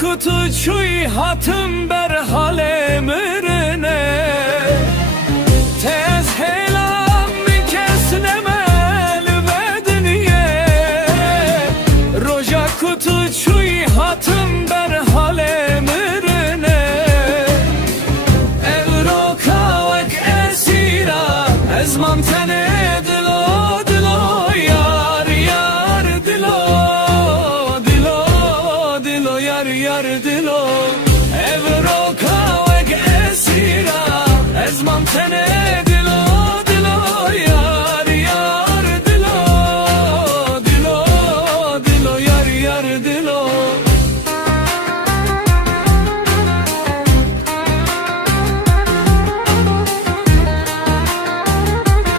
kutu çuy hatım ber hale mürüne tez helam kesnemel bedniye roja kutu çuy hatım ber hale mürüne evro kavak esira ezman tene